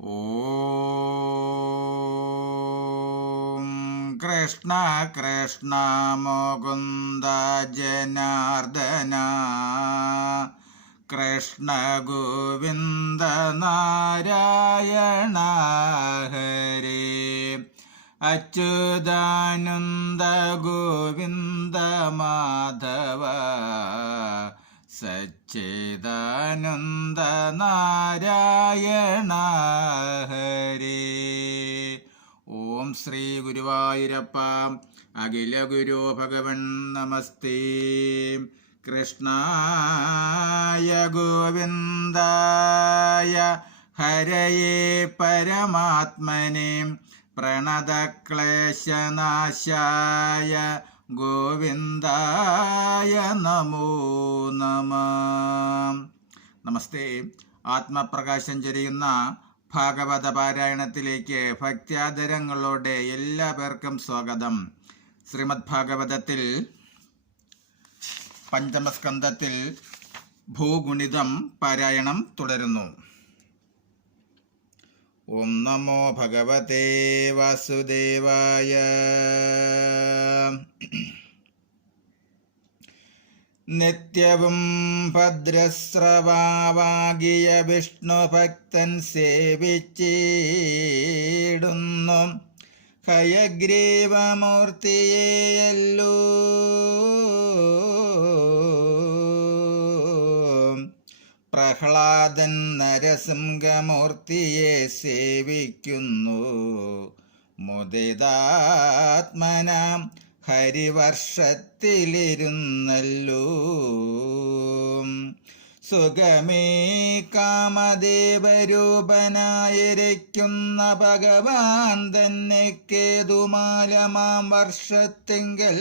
ഓം കൃഷ്ണ കൃഷ്ണ മുകുന്ദ ജനാർദ്ദന കൃഷ്ണ ഗോവിന്ദ നാരായണ ഹരേ അച്യുതാനന്ദ ഗോവിന്ദ മാധവ സച്ചിദാനന്ദ നാരായണ ഹരേ. ഓം ശ്രീ ഗുരുവായൂരപ്പ അഖില ഗുരു ഭഗവൻ നമസ്തേ. കൃഷ്ണായ ഗോവിന്ദായ ഹരയേ പരമാത്മനെ പ്രണതക്ലേശനാശായ ഗോവിന്ദായ നമോ നമഃ. നമസ്തേ. ആത്മപ്രകാശം ചൊരിയുന്ന ഭാഗവത പാരായണത്തിലേക്ക് ഭക്ത്യാദരങ്ങളോടെ എല്ലാ പേർക്കും സ്വാഗതം. ശ്രീമദ് ഭാഗവതത്തിൽ പഞ്ചമസ്കന്ധത്തിൽ ഭൂഗുണിതം പാരായണം തുടരുന്നു. ഓം നമോ ഭഗവതേ വാസുദേവായ. നിത്യവും ഭദ്രസ്രവാകിയ വിഷ്ണുഭക്തൻ സേവിച്ചിടുന്നു ഹയഗ്രീവമൂർത്തിയെയല്ലോ. പ്രഹ്ലാദൻ നരസിംഹമൂർത്തിയെ സേവിക്കുന്നു മുദിതാത്മനാം ഹരിവർഷത്തിലിരുന്നല്ലോ. സുഖമേ കാമദേവരൂപനായിരിക്കുന്ന ഭഗവാൻ തന്നെ കേതുമാലമാം വർഷത്തിങ്കൽ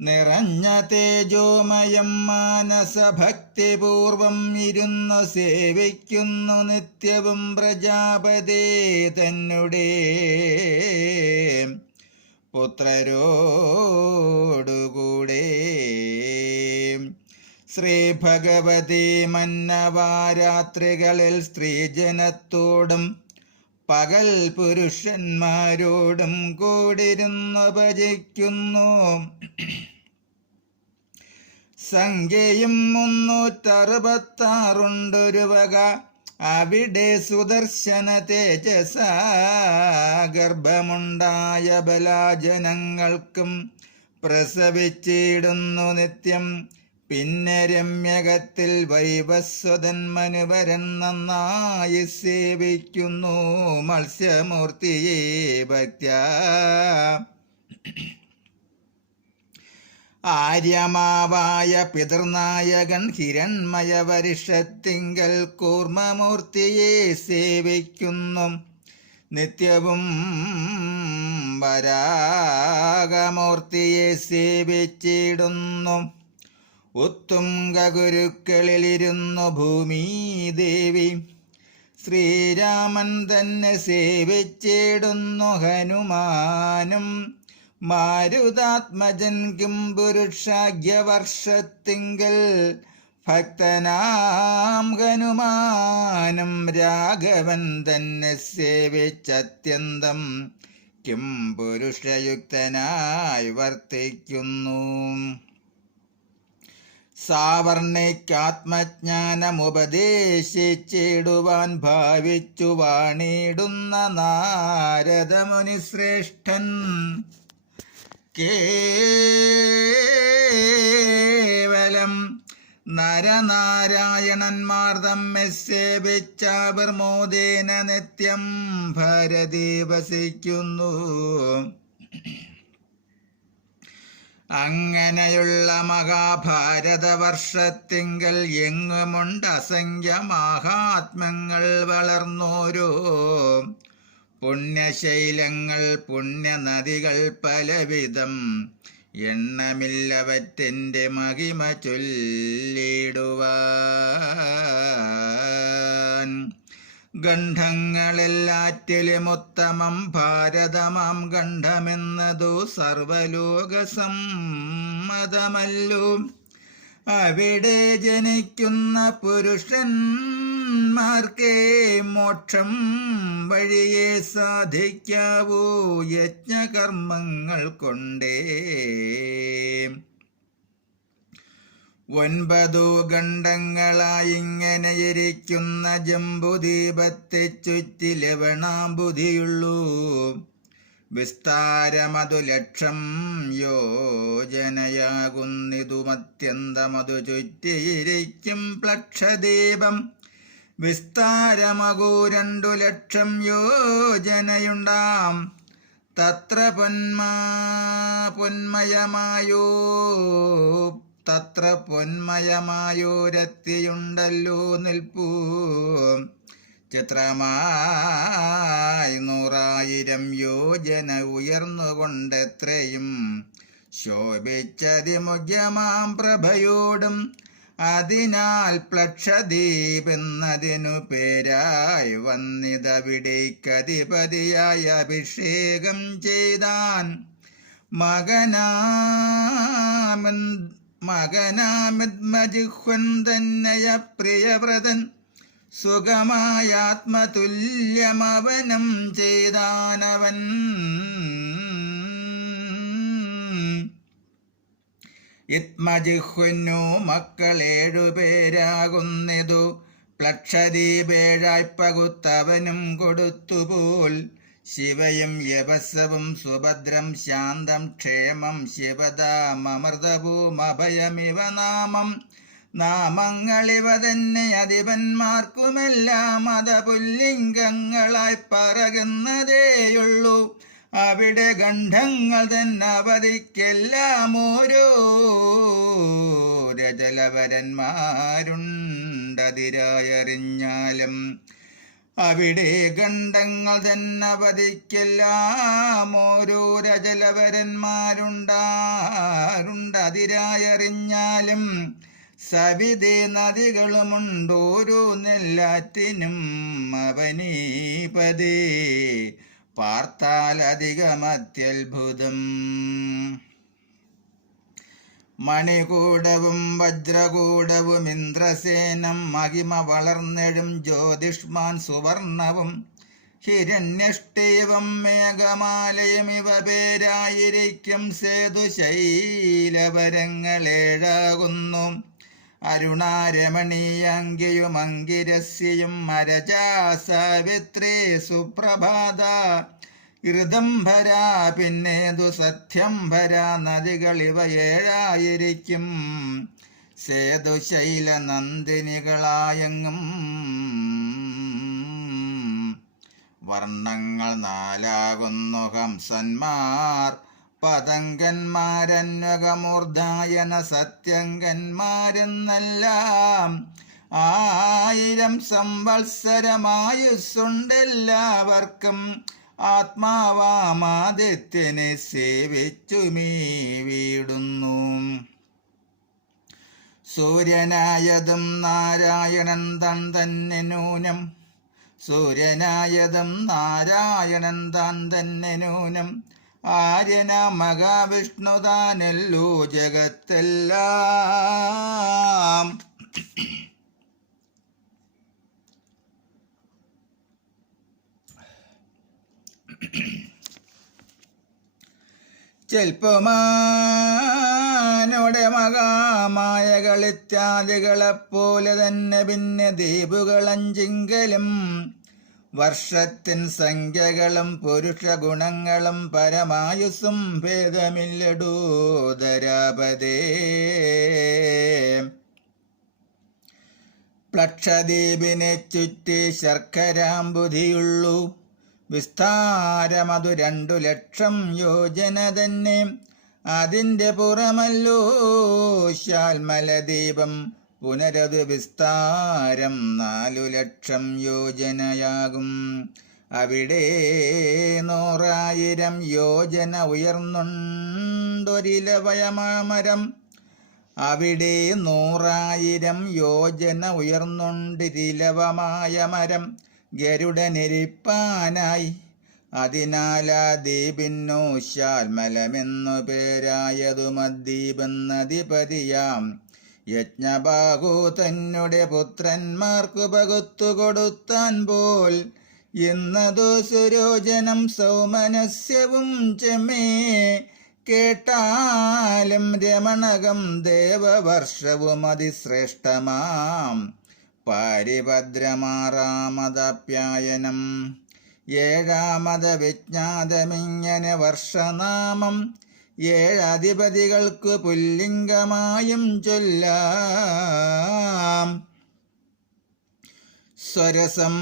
നിറഞ്ഞ തേജോമയം മാനസഭക്തിപൂർവം ഇരുന്നു സേവിക്കുന്നു നിത്യവും പ്രജാപതേ തന്നെ പുത്രരോടുകൂടെ. ശ്രീ ഭഗവതി മന്നവാരാത്രികളിൽ സ്ത്രീജനത്തോടും പകൽ പുരുഷന്മാരോടും കൂടിരുന്നു ഭജിക്കുന്നു. സംഖ്യയും 366 വക. അവിടെ സുദർശന തേജസ ഗർഭമുണ്ടായ ബലാജനങ്ങൾക്കും പ്രസവിച്ചിടുന്നു നിത്യം. പിന്നെ രമ്യകത്തിൽ വൈവസ്വതൻ മനുവരൻ നന്നായി സേവിക്കുന്നു മത്സ്യമൂർത്തിയെ ഭക്ത്യാ. ആര്യമാവായ പിതൃനായകൻ ഹിരൺമയ വർഷത്തിങ്കൽ കൂർമ്മമൂർത്തിയെ സേവിക്കുന്നു നിത്യവും. വരാഗമൂർത്തിയെ സേവിച്ചിടുന്നു. ഉത്തുംഗ ഗുരുക്കളിലിരുന്നു ഭൂമിദേവി. ശ്രീരാമൻ തന്നെ സേവിച്ചിടുന്നു ഹനുമാനും. മാരുതാത്മജൻ കിംപുരുഷാഗ്യവർഷത്തിങ്കൽ ഭക്തനാം ഹനുമാനും രാഘവൻ തന്നെ സേവിച്ചത്യന്തം കിംപുരുഷയുക്തനായി വർത്തിക്കുന്നു. സാവർണിക്കാത്മജ്ഞാനമുപദേശിച്ചിടുവാൻ ഭാവിച്ചു വാണിടുന്ന നാരദമുനിശ്രേഷ്ഠൻ കേവലം നരനാരായണന്മാർ തമ്മിൽ സേവിച്ചാഭിർമോദേന നിത്യം ഭാരതി വസിക്കുന്നു. അങ്ങനെയുള്ള മഹാഭാരത വർഷത്തിങ്കൽ എങ്ങുമുണ്ട് അസംഖ്യ മഹാത്മ്യങ്ങൾ വളർന്നോരോ പുണ്യശൈലങ്ങൾ പുണ്യനദികൾ പലവിധം. എണ്ണമില്ലവറ്റെൻ്റെ മഹിമ ചൊല്ലിടുവാൻ. ഗണ്ഡങ്ങളെല്ലാറ്റിലും ഉത്തമം ഭാരതമാം ഗണ്ഡമെന്നതു സർവലോക സമ്മതമല്ലോ. അവിടെ ജനിക്കുന്ന പുരുഷന്മാർ ദേവന്മാർക്കേ മോക്ഷം വഴിയെ സാധിക്കാവൂ യജ്ഞകർമ്മങ്ങൾ കൊണ്ടേ. 9 ഖണ്ഡങ്ങളായിങ്ങനെ ഇരിക്കുന്ന ജംബുദീപത്തെ ചുറ്റി ലവണാംബുധിയുള്ളൂ. വിസ്താരമതു 1,00,000 യോജനയാകുന്നിതുമത്യന്തമതു ചുറ്റിയിരിക്കും പ്ലക്ഷദീപം. വിസ്താരമകൂ 2,00,000 യോജനയുണ്ടാം. തത്ര പൊന്മയമായോരത്തിയുണ്ടല്ലോ നിൽപ്പൂ. ചിത്രമായി 100,000 യോജന ഉയർന്നുകൊണ്ടെത്രയും ശോഭിച്ചതിമുഖ്യമാം പ്രഭയോടും. അതിനാൽ പ്ലക്ഷദ്വീപെന്നതിനു പേരായി വന്നിതവിടേക്കധിപതിയായി അഭിഷേകം ചെയ്താൻ. മകനാമിദ്മജിഹ്വൻ തന്നയ പ്രിയവ്രതൻ സുഖമായാത്മതുല്യമവനം ചെയ്താനവൻ. ഇത്മജിഹ്വനു മക്കൾ 7 പേരാകുന്നിതു. പ്ലക്ഷദ്വീപേഴായി പകുത്തവനും കൊടുത്തുപോൽ. ശിവയും യവസ്സവും സുഭദ്രം ശാന്തം ക്ഷേമം ശിവദാമൃതഭൂമഭയമിവ നാമങ്ങളിവ തന്നെ അധിപന്മാർക്കുമെല്ലാം മതപുല്ലിംഗങ്ങളായി പറകുന്നതേയുള്ളൂ. അവിടെ ഗണ്ഡങ്ങൾ തന്നവധിക്കെല്ലാം ഓരോ രജലവരന്മാരുണ്ടതിരായറിഞ്ഞാലും. അവിടെ ഗണ്ഡങ്ങൾ തന്നവധിക്കെല്ലാം ഓരോ രജലവരന്മാരുണ്ടതിരായറിഞ്ഞാലും. സവിതേ നദികളുമുണ്ടോരോ നെല്ലാറ്റിനും അവനീപതേ പാർത്താലധികമത്യത്ഭുതം. മണികൂടവും വജ്രകൂടവും ഇന്ദ്രസേനം മഹിമ വളർന്നെഴും ജ്യോതിഷ്മാൻ സുവർണവും ഹിരണ്യഷ്ടേവം മേഘമാലയും ഇവ പേരായിരിക്കും സേതുശൈലവരങ്ങളേഴാകുന്നു. അരുണാരമണീയങ്കിയും അങ്കിരസ്യയും അരജാ സാവിത്രി സുപ്രഭാത ഋതംഭര പിന്നേതു സത്യംഭര നദികളിവ 7ആയിരിക്കും സേതുശൈല നന്ദിനികളായെങ്ങും. വർണ്ണങ്ങൾ 4ആകുന്നു ഹംസന്മാർ പതങ്കന്മാരന്വകമൂർധായന സത്യങ്കന്മാരെന്നെല്ലാം. 1000 സംവത്സരമായുസ്സുണ്ടെല്ലാവർക്കും ആത്മാവാമാദിത്യനെ സേവിച്ചുമീ വീടുന്നു. സൂര്യനായതും നാരായണൻ താൻ തന്നെ നൂനം. സൂര്യനായതും നാരായണൻ താൻ തന്നെ നൂനം. ആര്യന മഹാവിഷ്ണു താനല്ലോ ജഗത്തെല്ലാം. ചെൽപ്പുമാനോടെ മഹാമായകൾ ഇത്യാദികളെപ്പോലെ തന്നെ പിന്നെ ദ്വീപുകളഞ്ചിങ്കലും. വർഷത്തിൻ സംഖ്യകളും പുരുഷഗുണങ്ങളും പരമായുസ്സും ഭേദമില്ലടൂ ധരാപതേ. പ്ലക്ഷദ്വീപിനെ ചുറ്റി ശർക്കരാംബുധിയുള്ളൂ. വിസ്താരമതു 2,00,000 യോജന തന്നെ. അതിൻ്റെ പുറമല്ലോ ശാൽമലദ്വീപം. പുനരതു വിസ്താരം 4,00,000 യോജനയാകും. അവിടെ 100,000 യോജന ഉയർന്നുണ്ടൊരിലവയമരം. അവിടെ 100,000 യോജന ഉയർന്നുണ്ടിരിലവമായ മരം ഗരുഡനിരിപ്പാനായി. അതിനാലാ ദ്വീപിന്നു ശാൽമലമെന്നു പേരായതു മദ്വീപെന്നധിപതിയാം യജ്ഞബാഹു തന്നെ പുത്രന്മാർക്കു പകുത്തു കൊടുത്താൻ പോൽ എന്നതു സുരോചനം സൗമനസ്യവും ചെമ്മേ കേട്ടാലും രമണകം ദേവവർഷവും അതിശ്രേഷ്ഠമാം പാരിഭദ്രമാറാമദാപ്യായനം. ഏഴാമത വിജ്ഞാതമിങ്ങനെ വർഷനാമം ഏഴധിപതികൾക്കു പുല്ലിംഗമായും ചൊല്ലാം. സ്വരസം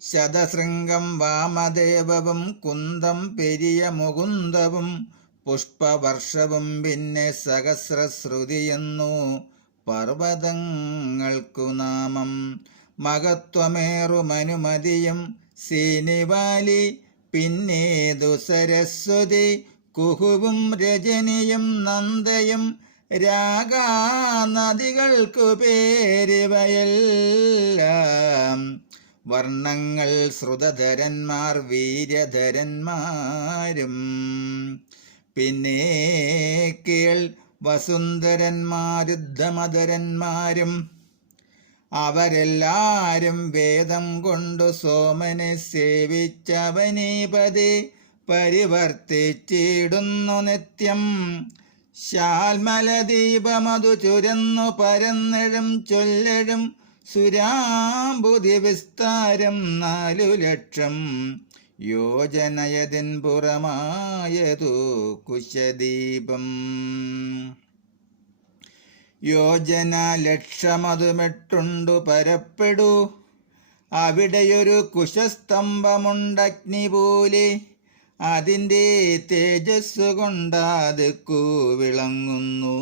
ശതശൃംഗം വാമദേവവും കുന്തം പെരിയ മുകുന്ദവും പുഷ്പവർഷവും പിന്നെ സഹസ്രശ്രുതിയെന്നു പർവ്വതങ്ങൾക്കു നാമം. മഹത്വമേറുമനുമതിയും സീനിവാലി പിന്നേതു സരസ്വതി കുഹുവും രജനിയും നന്ദയും രാഗാനദികൾക്കു പേരിവയെല്ലാം. വർണ്ണങ്ങൾ ശ്രുതധരന്മാർ വീര്യധരന്മാരും പിന്നെ കേൾ വസുന്ധരന്മാരുദ്ധമധരന്മാരും. അവരെല്ലാരും വേദം കൊണ്ടു സോമനെ സേവിച്ചവനീപതി പരിവർത്തിച്ചിടുന്നു നിത്യം. ശാൽമലദീപമതു ചുരന്നു പരന്നെഴും ചൊല്ലെഴും സുരാംബുധി വിസ്താരം 4,00,000 യോജനയതിൻ പുറമായതു കുശദീപം. യോജന ലക്ഷമതുമെട്ടുണ്ടു പരപ്പെടു. അവിടെയൊരു കുശസ്തംഭമുണ്ടഗ്നി പോലെ അതിൻ്റെ തേജസ്സു കൊണ്ടത് വിളങ്ങുന്നു.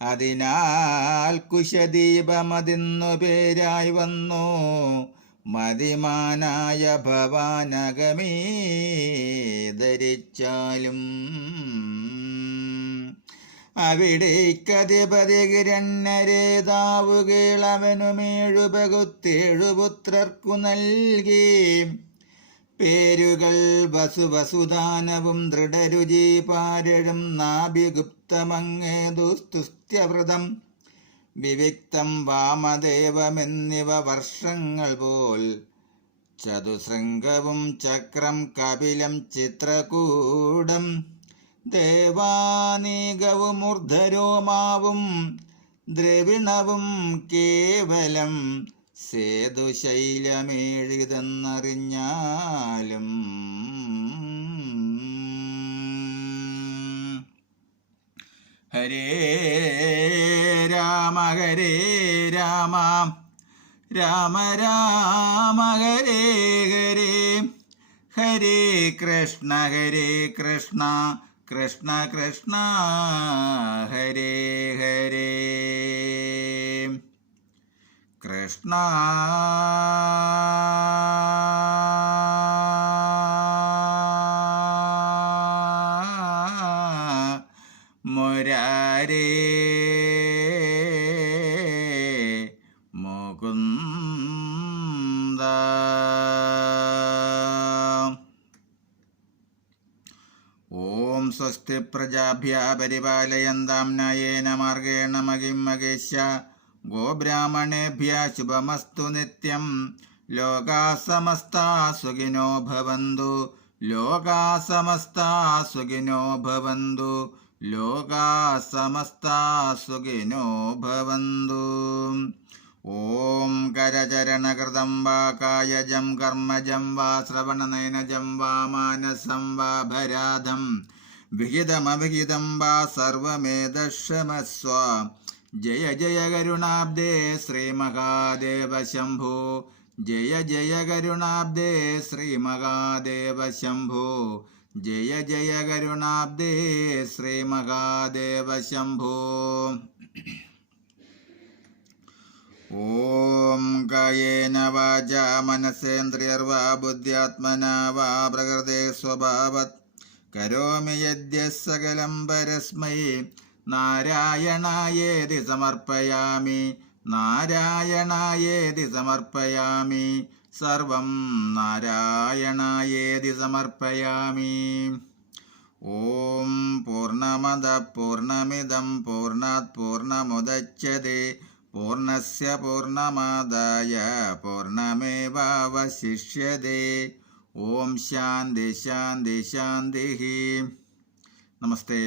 അതിനാൽ കുശദീപമതിന്നു പേരായി വന്നു. മതിമാനായ ഭവാനകമേ ധരിച്ചാലും. അവിടേക്കധിപതി കിരണ്യരേതാവുകേളവനുമേഴു പകുത്തേഴു പുത്രർക്കു നൽകി. പേരുകൾ വസുവസുദാനവും ദൃഢരുചി പാരഴും നാഭിഗുപ്തമങ്ങേതു സ്തുത്യവ്രതം വിവിക്തം വാമദേവമെന്നിവ വർഷങ്ങൾ പോൽ. ചതുശൃംഗവും ചക്രം കപിലം ചിത്രകൂടം ദേവാനീകവും ഊർധരോമാവും ദ്രവിണവും കേവലം സേതുശൈലമേഴിതെന്നറിഞ്ഞാലും. ഹരേ രാമ ഹരേ രാമ രാമ രാമ ഹരേ ഹരേ. ഹരേ കൃഷ്ണ കൃഷ്ണ കൃഷ്ണ ഹരേ ഹരേ. കൃഷ്ണ മുരാരേ മുകുന്ദ. ഓം സ്വസ്തി പ്രജാഭ്യ പരിപാലയന്താം ന്യായേന മാർഗേണ മഹിം മഹേശ. ഗോബ്രാഹ്മണേഭ്യ ശുഭമസ്തു നിത്യം. ലോകാ സമസ്താ സുഖിനോ ഭവന്തു. ലോകാ സമസ്താ സുഖിനോ ഭവന്തു. ലോകാ സമസ്താ സുഖിനോ ഭവന്തു. ഓം കരചരണകൃതം വാ കായജം കർമ്മജം വാ ശ്രവണനയനജം വാ മാനസം വാ ഭരാധം വിഹിതമവിഹിതം വാ സർവമേതക്ഷമസ്വ. ജയ ജയ കരുണാബ്ദേ ശ്രീ മഹാദേവ ശംഭോ. ജയ ജയ കരുണാബ്ദേ ശ്രീ മഹാദേവ ശംഭോ. ജയ ജയ കരുണാബ്ദേ ശ്രീ മഹാദേവ ശംഭോ. ഓം കായേന വാചാ മനസേന്ദ്രിയർവാ ബുദ്ധ്യാത്മനാ വാ പ്രകൃതേ സ്വഭാവത് കരോമി യദ്യഃ സകലം പരസ്മൈ നാരായണായേതി സമർപ്പയാമി. നാരായണായേതി സമർപ്പയാമി. സർവം നാരായണായേതി സമർപ്പയാമി. ഓം പൂർണ്ണമദ പൂർണ്ണമിദം പൂർണ്ണാത് പൂർണ്ണമുദച്യതേ പൂർണ്ണസ്യ പൂർണ്ണമാദായ പൂർണ്ണമേവാവശിഷ്യതേ. ഓം ശാന്തി ശാന്തി ശാന്തി. നമസ്തേ.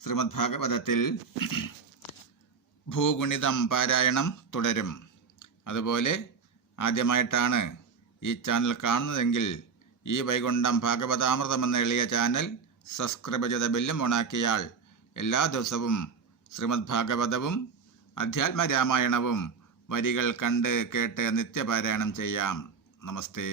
ശ്രീമദ് ഭാഗവതത്തിൽ ഭൂഗുണിതം പാരായണം തുടരും. അതുപോലെ ആദ്യമായിട്ടാണ് ഈ ചാനൽ കാണുന്നതെങ്കിൽ ഈ വൈകുണ്ഠം ഭാഗവതാമൃതം എന്ന എളിയ ചാനൽ സബ്സ്ക്രൈബ് ചെയ്ത ബെല്ലും ഓണാക്കിയാൽ എല്ലാ ദിവസവും ശ്രീമദ് ഭാഗവതവും അധ്യാത്മരാമായണവും വരികൾ കണ്ട് കേട്ട് നിത്യപാരായണം ചെയ്യാം. നമസ്തേ.